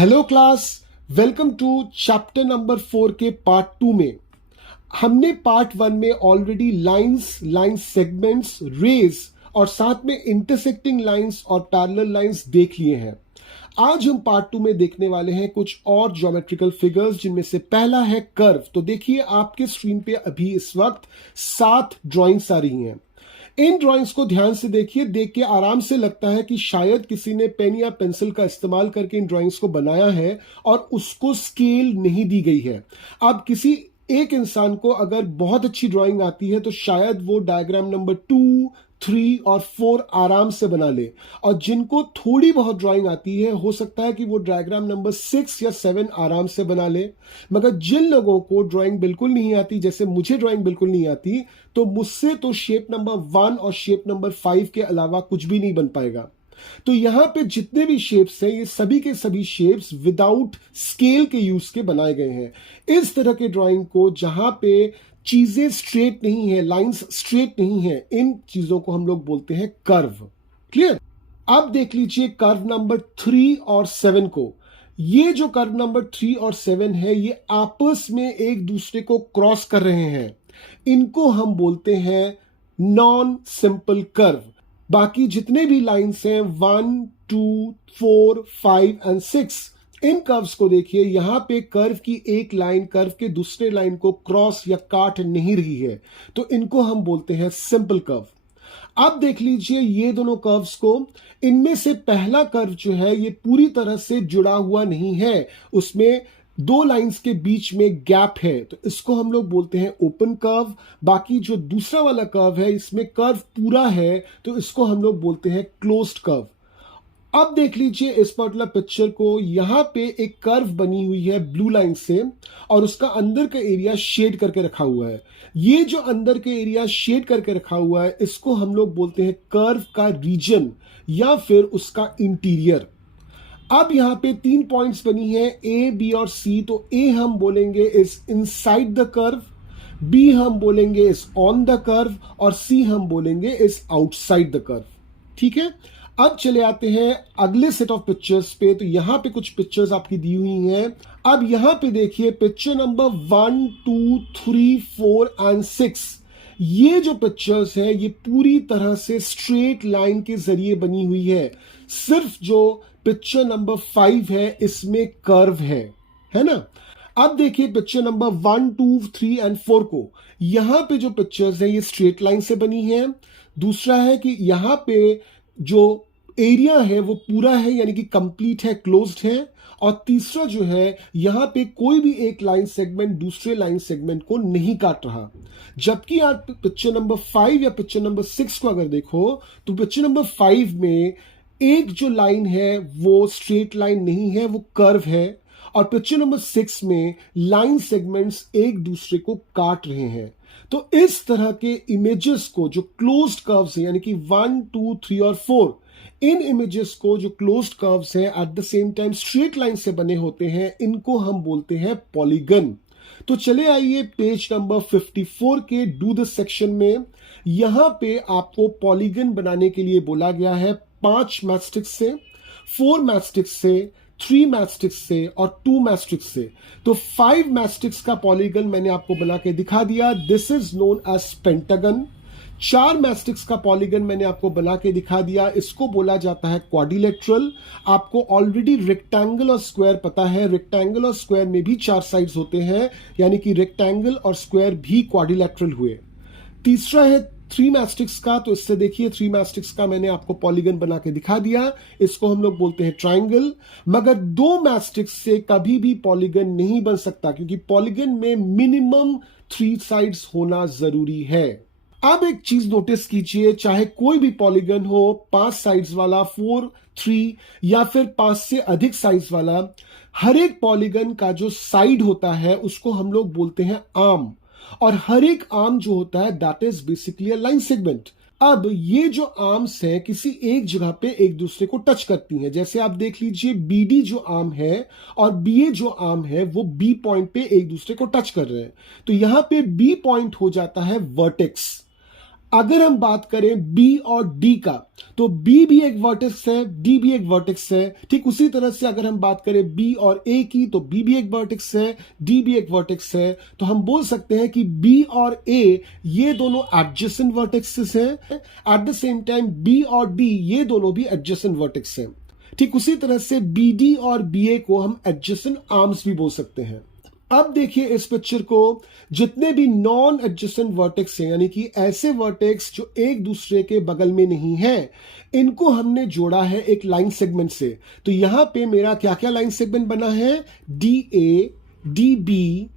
Hello class, welcome to chapter number 4 के part 2 में। हमने पार्ट 1 में ऑलरेडी लाइन सेगमेंट्स, रेज और साथ में इंटरसेक्टिंग लाइंस और पैरेलल लाइंस देख लिए हैं। आज हम पार्ट 2 में देखने वाले हैं कुछ और ज्योमेट्रिकल फिगर्स, जिनमें से पहला है कर्व। तो देखिए आपके स्क्रीन पे अभी इस वक्त 7 ड्राइंग्स आ रही हैं। इन ड्राइंग्स को ध्यान से देखिए, देख के आराम से लगता है कि शायद किसी ने पेन या पेंसिल का इस्तेमाल करके इन ड्राइंग्स को बनाया है और उसको स्केल नहीं दी गई है। अब किसी एक इंसान को अगर बहुत अच्छी ड्राइंग आती है तो शायद वो डायग्राम नंबर 2, 3 और 4 आराम से बना ले, और जिनको थोड़ी बहुत ड्राइंग आती है हो सकता है कि वो डायग्राम नंबर 6 या 7 आराम से बना ले। मगर जिन लोगों को ड्राइंग बिल्कुल नहीं आती, जैसे मुझे ड्राइंग बिल्कुल नहीं आती, तो मुझसे तो शेप नंबर 1 और शेप नंबर 5 के अलावा कुछ भी नहीं बन पाएगा। तो यहां पे जितने भी शेप्स हैं, ये सभी के सभी शेप्स विदाउट स्केल के यूज के बनाए गए हैं। इस तरह के ड्राइंग को जहां पे चीजें स्ट्रेट नहीं है, लाइंस स्ट्रेट नहीं है, इन चीजों को हम लोग बोलते हैं कर्व। क्लियर? अब देख लीजिए कर्व नंबर 3 और 7 को। ये जो कर्व नंबर 3 और 7 है, ये आपस में एक दूसरे को क्रॉस कर रहे हैं। इनको हम बोलते हैं नॉन सिंपल कर्व। बाकी जितने भी लाइंस हैं 1, 2, 4, 5 एंड 6, इन कर्व्स को देखिए, यहां पे कर्व की एक लाइन कर्व के दूसरे लाइन को क्रॉस या काट नहीं रही है, तो इनको हम बोलते हैं सिंपल कर्व। अब देख लीजिए ये दोनों कर्व्स को। इनमें से पहला कर्व जो है ये पूरी तरह से जुड़ा हुआ नहीं है, उसमें दो लाइंस के बीच में गैप है, तो इसको हम लोग बोलते हैं ओपन कर्व। बाकी जो दूसरा वाला कर्व है, इसमें कर्व पूरा है, तो इसको हम लोग बोलते हैं क्लोज्ड कर्व। अब देख लीजिए इस पर्टिकुलर पिक्चर को, यहां पे एक कर्व बनी हुई है ब्लू लाइन से, और उसका अंदर का एरिया शेड करके रखा हुआ है। ये जो अंदर के एरिया शेड करके रखा हुआ है, इसको हम लोग बोलते हैं कर्व का रीजन या फिर उसका इंटीरियर। अब यहां पे 3 पॉइंट्स बनी है, ए, बी और सी। तो ए हम बोलेंगे is inside the curve, B हम बोलेंगे इज ऑन द कर्व, और सी हम बोलेंगे इज आउटसाइड द कर्व। ठीक है, अब चले आते हैं अगले सेट ऑफ पिक्चर्स पे। तो यहां पे कुछ पिक्चर्स आपकी दी हुई हैं। अब यहां पे देखिए पिक्चर नंबर 1, 2, 3, 4 एंड 6। ये जो पिक्चर्स है ये पूरी तरह से स्ट्रेट लाइन के जरिए बनी हुई है। सिर्फ जो पिक्चर नंबर 5 है इसमें कर्व है ना। अब देखिए पिक्चर नंबर 1, 2, 3 एंड 4 को। यहां पे जो पिक्चर्स है ये स्ट्रेट लाइन से बनी है। दूसरा है कि यहां पे जो एरिया है वो पूरा है, यानी कि कंप्लीट है, क्लोज्ड है। और तीसरा जो है, यहां पे कोई भी एक लाइन सेगमेंट दूसरे लाइन सेगमेंट को नहीं काट रहा। जबकि आप पिक्चर नंबर 5 या पिक्चर नंबर 6 को अगर देखो, तो पिक्चर नंबर 5 में एक जो लाइन है वो स्ट्रेट लाइन नहीं है, वो कर्व है। और पिक्चर नंबर 6 में लाइन सेगमेंट्स एक दूसरे को काट रहे हैं। तो इस तरह के इमेजेस को, जो क्लोज्ड कर्व्स हैं, यानी कि 1, 2, 3 और 4, इन इमेजेस को जो क्लोज्ड कर्व्स हैं at the same time straight line से बने होते हैं, इनको हम बोलते हैं पॉलीगन। तो चले आइए पेज नंबर 54 के डू द सेक्शन में। यहां पे आपको पॉलीगन बनाने के लिए बोला गया है 5 मैचस्टिक्स से, 4 मैचस्टिक्स से, 3 मैचस्टिक्स से और 2 मैचस्टिक्स से। तो 5 मैचस्टिक्स का पॉलीगन मैंने आपको बना के दिखा दिया, this is known as pentagon. 4 matchsticks का पॉलीगन मैंने आपको बना के दिखा दिया, इसको बोला जाता है क्वाड्रिलेटरल। आपको ऑलरेडी रेक्टेंगल और स्क्वायर पता है, रेक्टेंगल और स्क्वायर में भी 4 साइड्स होते हैं, यानी कि रेक्टेंगल और स्क्वायर भी क्वाड्रिलेटरल हुए। तीसरा है 3 मैचस्टिक्स का। तो इससे देखिए 3 मैचस्टिक्स का मैंने आपको पॉलीगन बना के दिखा दिया, इसको हम लोग बोलते हैं ट्राइंगल। मगर 2 मैचस्टिक्स से कभी भी पॉलीगन नहीं बन सकता, क्योंकि पॉलीगन में मिनिमम 3 साइड्स होना जरूरी है। अब एक चीज नोटिस कीजिए, चाहे कोई भी पॉलीगन हो, 5 साइड्स वाला, 4, 3 या फिर 5 से अधिक साइड्स वाला, हर एक पॉलीगन का जो साइड होता है उसको हम लोग बोलते हैं आर्म। और हर एक आर्म जो होता है that is basically a line segment. अब ये जो आर्म्स है किसी एक जगह पे एक दूसरे को टच करती हैं। जैसे आप देख लीजिए बीडी जो आर्म है और बीए जो आर्म है वो बी पॉइंट पे एक दूसरे को टच कर रहे हैं, तो यहां पे बी पॉइंट हो जाता है वर्टेक्स। अगर हम बात करें बी और डी का, तो बी भी एक वर्टेक्स है, डी भी एक वर्टेक्स है। ठीक उसी तरह से अगर हम बात करें बी और ए की, तो बी भी एक वर्टेक्स है, डी भी एक वर्टेक्स है। तो हम बोल सकते हैं कि बी और ए ये दोनों एडजेसेंट वर्टेक्सेस हैं। At the same time B और डी ये दोनों भी एडजेसेंट वर्टेक्स हैं। ठीक उसी तरह से बी डी और बी ए को हम एडजेसेंट आर्म्स भी बोल सकते हैं। अब देखिए इस पिक्चर को, जितने भी नॉन एडजेसेंट वर्टेक्स हैं, यानी कि ऐसे वर्टेक्स जो एक दूसरे के बगल में नहीं हैं, इनको हमने जोड़ा है एक लाइन सेगमेंट से। तो यहां पे मेरा क्या क्या लाइन सेगमेंट बना है, D A, D B,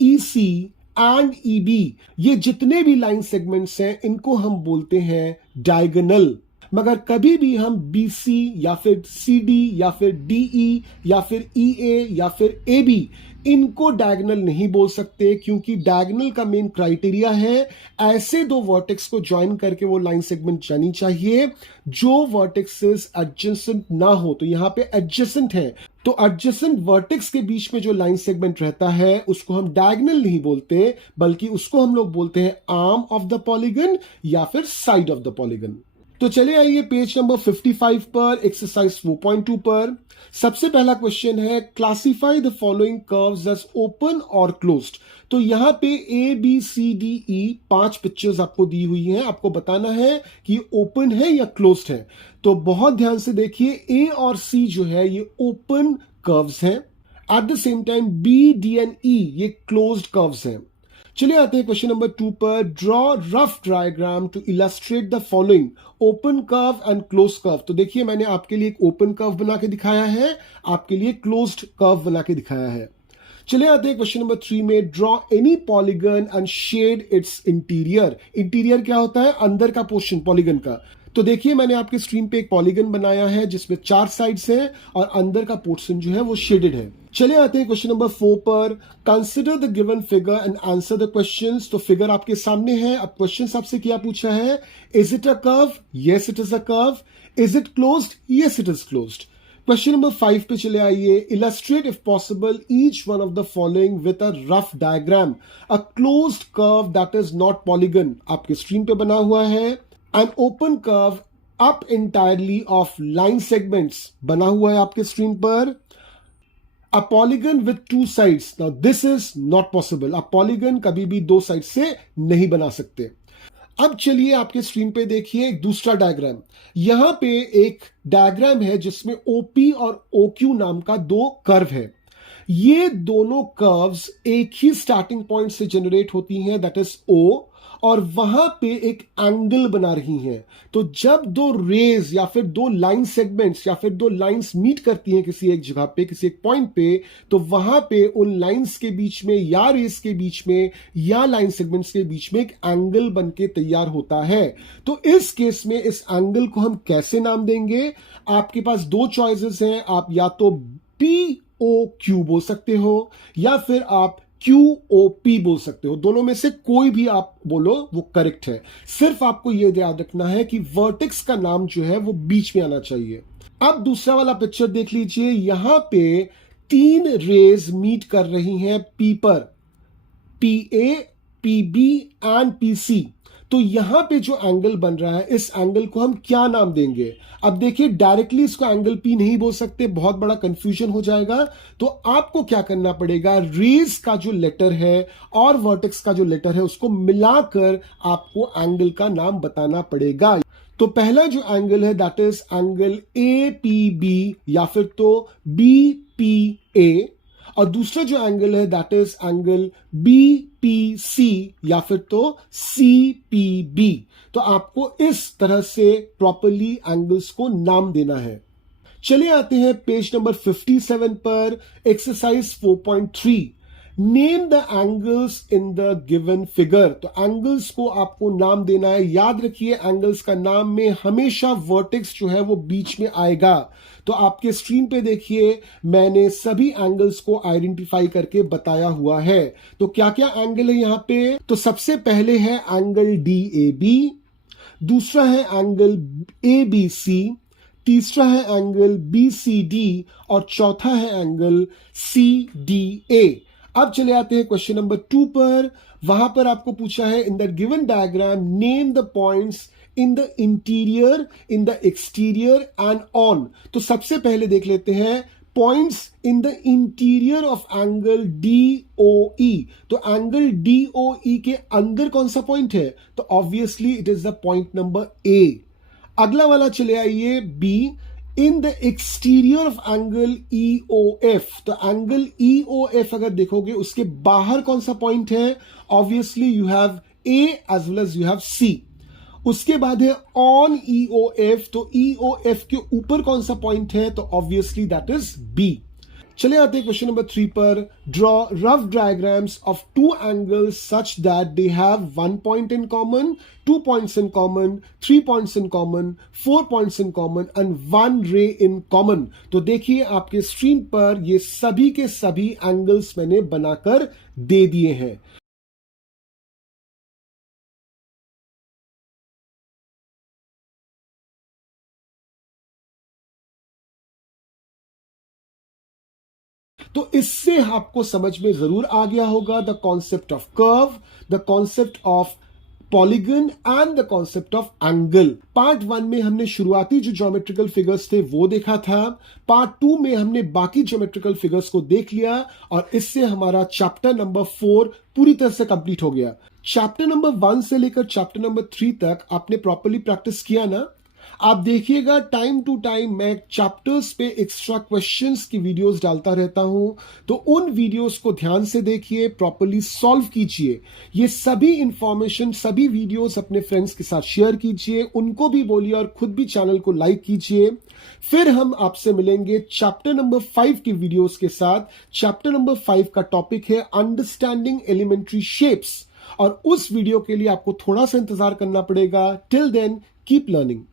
E C and E B. ये जितने भी लाइन सेगमेंट्स हैं इनको हम बोलते हैं डायगोनल। मगर कभी भी हम बी सी या फिर सी डी या फिर डी ई या फिर ई ए या फिर ए बी इनको डायगोनल नहीं बोल सकते, क्योंकि डायगोनल का मेन क्राइटेरिया है ऐसे दो वर्टेक्स को ज्वाइन करके वो लाइन सेगमेंट जानी चाहिए जो वर्टेक्सेस एडजेसेंट ना हो। तो यहां पे एडजेसेंट है, तो एडजेसेंट वर्टेक्स के बीच में जो लाइन सेगमेंट रहता है उसको हम डायगोनल नहीं बोलते, बल्कि उसको हम लोग बोलते हैं आर्म ऑफ द पॉलीगन या फिर साइड ऑफ द पॉलीगन। तो चले आइए पेज नंबर 55 पर, एक्सरसाइज 4.2 पर। सबसे पहला क्वेश्चन है, classify the following curves as open और क्लोज्ड। तो यहां पे A B C D E 5 pictures आपको दी हुई हैं, आपको बताना है कि ओपन है या क्लोज्ड है। तो बहुत ध्यान से देखिए, ए और सी जो है ये ओपन कर्व्स हैं। At the same time B D and E ये क्लोज्ड कर्व्स हैं। चलिए आते हैं क्वेश्चन नंबर 2 पर। Draw rough diagram to illustrate the following open curve and close curve. तो देखिए मैंने आपके लिए एक ओपन कर्व बना के दिखाया है, आपके लिए क्लोज्ड कर्व बना के दिखाया है। चलिए आते हैं क्वेश्चन नंबर 3 में। Draw any polygon and shade its interior. Interior क्या होता है, अंदर का पोर्शन पॉलीगन का। तो देखिए मैंने आपके स्क्रीन पे एक पॉलीगन बनाया है जिसमें 4 साइड्स हैं और अंदर का पोर्शन जो है वो शेडेड है। चलिए आते हैं क्वेश्चन नंबर 4 पर। Consider the given figure and answer the questions. तो फिगर आपके सामने है, अब क्वेश्चन आपसे क्या पूछा है, is it a curve, yes it is a curve. Is it closed, yes it is closed. Question number 5 पे चले आइए। Illustrate if possible each one of the following with a rough diagram. A closed curve that is not polygon आपके screen पे बना हुआ है। An open curve up entirely of line segments बना हुआ है आपके स्क्रीन पर। A polygon with 2 sides. Now this is not possible. आप polygon कभी भी 2 साइड से नहीं बना सकते। अब चलिए आपके स्क्रीन पे देखिए एक दूसरा डायग्राम। यहां पे एक डायग्राम है जिसमें OP और OQ नाम का 2 कर्व है। ये दोनों कर्व्स एक ही स्टार्टिंग पॉइंट से जनरेट होती हैं, दैट इज O, और वहां पे एक एंगल बना रही हैं। तो जब 2 रेज या फिर 2 लाइन सेगमेंट्स या फिर 2 लाइंस मीट करती हैं किसी एक जगह पे, किसी एक पॉइंट पे, तो वहां पे उन लाइंस के बीच में या रेस के बीच में या लाइन सेगमेंट्स के बीच में एक एंगल बन के तैयार होता है। तो इस केस में इस एंगल को हम कैसे नाम देंगे, आपके पास 2 चॉइसेस हैं। आप या तो POQ बोल सकते हो या फिर आप QOP बोल सकते हो। दोनों में से कोई भी आप बोलो वो करेक्ट है। सिर्फ आपको यह याद रखना है कि वर्टेक्स का नाम जो है वो बीच में आना चाहिए। अब दूसरा वाला पिक्चर देख लीजिए। यहां पे 3 रेज मीट कर रही हैं P पर, PA, PB एंड PC। तो यहां पे जो एंगल बन रहा है, इस एंगल को हम क्या नाम देंगे। अब देखिए डायरेक्टली इसको एंगल P नहीं बोल सकते, बहुत बड़ा कंफ्यूजन हो जाएगा। तो आपको क्या करना पड़ेगा, रेज का जो लेटर है और वर्टेक्स का जो लेटर है उसको मिलाकर आपको एंगल का नाम बताना पड़ेगा। तो पहला जो एंगल है दैट इज एंगल APB या फिर तो BPA, और दूसरा जो एंगल है दैट इज एंगल BPC या फिर तो CPB। तो आपको इस तरह से प्रॉपर्ली एंगल्स को नाम देना है। चलिए आते हैं पेज नंबर 57 पर, exercise 4.3। Name the angles in the given figure. तो एंगल्स को आपको नाम देना है। याद रखिए एंगल्स का नाम में हमेशा वर्टेक्स जो है वो बीच में आएगा। तो आपके स्क्रीन पे देखिए मैंने सभी एंगल्स को आइडेंटिफाई करके बताया हुआ है। तो क्या क्या एंगल है यहां पे, तो सबसे पहले है एंगल DAB, दूसरा है एंगल ABC, तीसरा है एंगल BCD और चौथा है एंगल CDA। अब चले आते हैं क्वेश्चन नंबर 2 पर। वहां पर आपको पूछा है in the given diagram name the points in the interior, in the exterior and on. तो सबसे पहले देख लेते हैं points in the interior of angle DOE। तो एंगल DOE के अंदर कौन सा पॉइंट है? तो obviously it is the point number A। अगला वाला चले आइए B, in the exterior of angle EOF। तो एंगल EOF अगर देखोगे उसके बाहर कौन सा पॉइंट है? Obviously you have A as well as you have C। उसके बाद है ऑन EOF। तो EOF के ऊपर कौन सा पॉइंट है? तो ऑब्वियसली दैट इज B। चले आते हैं क्वेश्चन नंबर 3 पर। Draw rough diagrams of two angles such that they have 1 point in common, 2 points in common, 3 points in common, 4 points in common and 1 रे इन कॉमन। तो देखिए आपके screen पर ये सभी के सभी एंगल्स मैंने बनाकर दे दिए हैं। तो इससे आपको समझ में जरूर आ गया होगा the concept of curve, the concept of polygon and the concept of angle. Part 1 में हमने शुरुआती जो ज्योमेट्रिकल फिगर्स थे वो देखा था। पार्ट 2 में हमने बाकी ज्योमेट्रिकल फिगर्स को देख लिया और इससे हमारा चैप्टर नंबर 4 पूरी तरह से कंप्लीट हो गया। चैप्टर नंबर 1 से लेकर चैप्टर नंबर 3 तक आपने प्रॉपर्ली प्रैक्टिस किया ना? आप देखिएगा टाइम टू टाइम मैं चैप्टर्स पे एक्स्ट्रा क्वेश्चंस की वीडियोस डालता रहता हूं, तो उन वीडियोस को ध्यान से देखिए, प्रॉपर्ली सॉल्व कीजिए। ये सभी इंफॉर्मेशन, सभी वीडियोस अपने फ्रेंड्स के साथ शेयर कीजिए, उनको भी बोलिए और खुद भी चैनल को लाइक कीजिए। फिर हम आपसे मिलेंगे चैप्टर नंबर 5 की वीडियोस के साथ। चैप्टर नंबर 5 का टॉपिक है अंडरस्टैंडिंग एलिमेंट्री शेप्स, और उस वीडियो के लिए आपको थोड़ा सा इंतजार करना पड़ेगा। Till then keep learning.